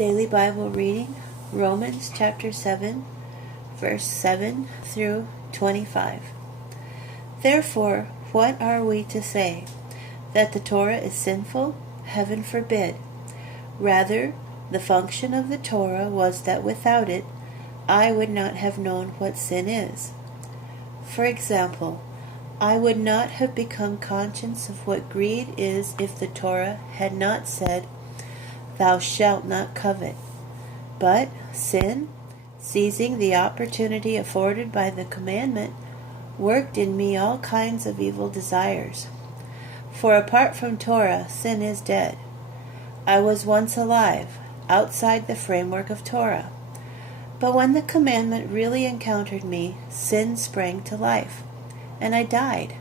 Daily Bible reading, Romans chapter 7, verse 7 through 25. Therefore, what are we to say? That the Torah is sinful? Heaven forbid. Rather, the function of the Torah was that without it, I would not have known what sin is. For example, I would not have become conscious of what greed is if the Torah had not said, "Thou shalt not covet." But sin, seizing the opportunity afforded by the commandment, worked in me all kinds of evil desires. For apart from Torah, sin is dead. I was once alive, outside the framework of Torah. But when the commandment really encountered me, sin sprang to life, and I died.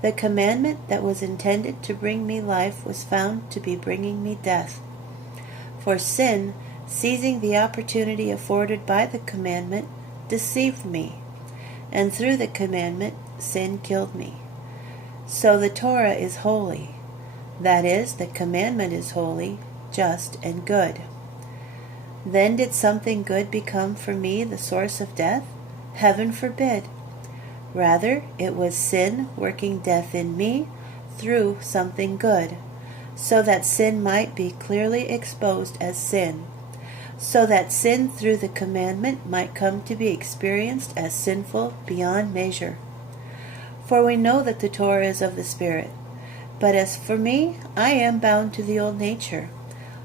The commandment that was intended to bring me life was found to be bringing me death. For sin, seizing the opportunity afforded by the commandment, deceived me, and through the commandment, sin killed me. So the Torah is holy. That is, the commandment is holy, just, and good. Then did something good become for me the source of death? Heaven forbid. Rather, it was sin working death in me through something good, so that sin might be clearly exposed as sin, so that sin through the commandment might come to be experienced as sinful beyond measure. For we know that the Torah is of the Spirit, but as for me, I am bound to the old nature,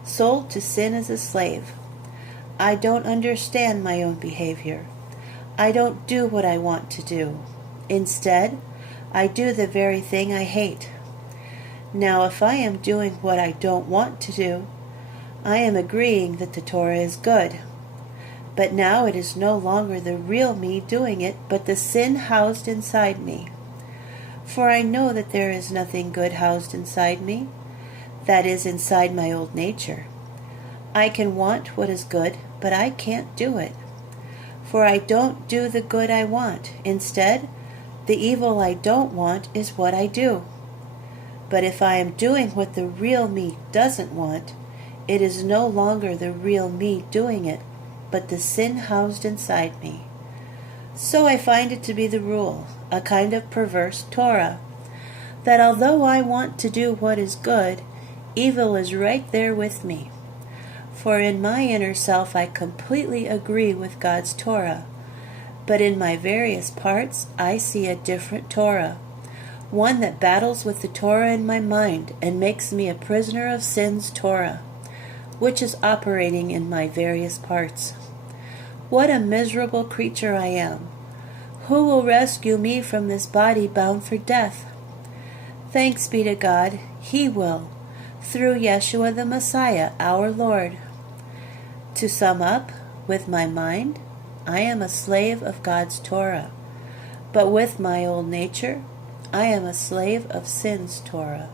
sold to sin as a slave. I don't understand my own behavior. I don't do what I want to do. Instead, I do the very thing I hate. Now, if I am doing what I don't want to do, I am agreeing that the Torah is good. But now it is no longer the real me doing it, but the sin housed inside me. For I know that there is nothing good housed inside me, that is, inside my old nature. I can want what is good, but I can't do it. For I don't do the good I want. Instead, the evil I don't want is what I do. But if I am doing what the real me doesn't want, it is no longer the real me doing it, but the sin housed inside me. So I find it to be the rule, a kind of perverse Torah, that although I want to do what is good, evil is right there with me. For in my inner self I completely agree with God's Torah, but in my various parts I see a different Torah, one that battles with the Torah in my mind and makes me a prisoner of sin's Torah, which is operating in my various parts. What a miserable creature I am! Who will rescue me from this body bound for death? Thanks be to God, He will, through Yeshua the Messiah, our Lord. To sum up, with my mind, I am a slave of God's Torah, but with my old nature, I am a slave of sin's Torah.